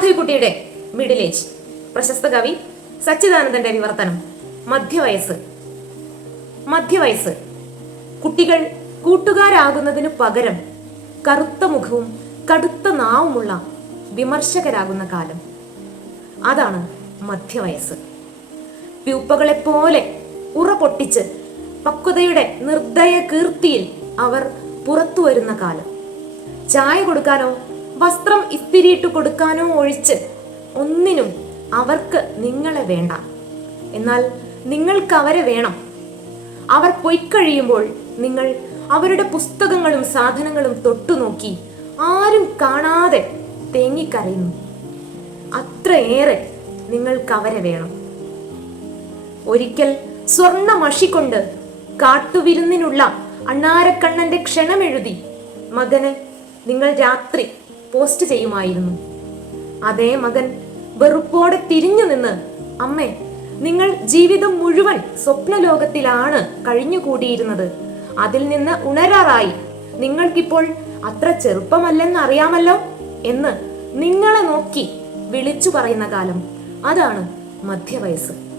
മാധവിക്കുട്ടിയുടെ middle age പ്രശസ്ത കവി സച്ചിദാനന്ദന്റെ വിവർത്തനം. മധ്യവയസ്സ്. മധ്യവയസ്സ്. കുട്ടികൾ കൂട്ടുകാരാകുന്നതിനു പകരം കറുത്ത മുഖവും കടുത്ത നാവുമുള്ള വിമർശകരാകുന്ന കാലം. അതാണ് മധ്യവയസ്സ്. പ്യൂപ്പകളെപ്പോലെ ഉറ പൊട്ടിച്ച് പക്വതയുടെ നിർദ്ദയ കീർത്തിയിൽ അവർ പുറത്തു വരുന്ന കാലം. ചായ കൊടുക്കാനോ വസ്ത്രം ഇസ്തിരിയിട്ട് കൊടുക്കാനോ ഒഴിച്ച് ഒന്നിനും അവർക്ക് നിങ്ങളെ വേണ്ട. എന്നാൽ നിങ്ങൾക്ക് അവരെ വേണം. അവർ പൊയ്ക്കഴിയുമ്പോൾ നിങ്ങൾ അവരുടെ പുസ്തകങ്ങളും സാധനങ്ങളും തൊട്ടുനോക്കി ആരും കാണാതെ തേങ്ങിക്കറിയുന്നു അത്രയേറെ നിങ്ങൾക്ക് അവരെ വേണം. ഒരിക്കൽ സ്വർണ മഷി കൊണ്ട് കാട്ടുവിരുന്നിനുള്ള അണ്ണാരക്കണ്ണന്റെ ക്ഷണമെഴുതി മകന് നിങ്ങൾ രാത്രി പോസ്റ്റ് ചെയ്യുമായിരുന്നു. അതേ മകൻ വെറുപ്പോടെ തിരിഞ്ഞു നിന്ന് അമ്മേ നിങ്ങൾ ജീവിതം മുഴുവൻ സ്വപ്നലോകത്തിലാണ് കഴിഞ്ഞുകൂടിയിരുന്നത്. അതിൽ നിന്ന് ഉണരാറായി. നിങ്ങൾക്കിപ്പോൾ അത്ര ചെറുപ്പമല്ലെന്ന് അറിയാമല്ലോ എന്ന് നിങ്ങളെ നോക്കി വിളിച്ചു പറയുന്ന കാലം. അതാണ് മധ്യവയസ്സ്.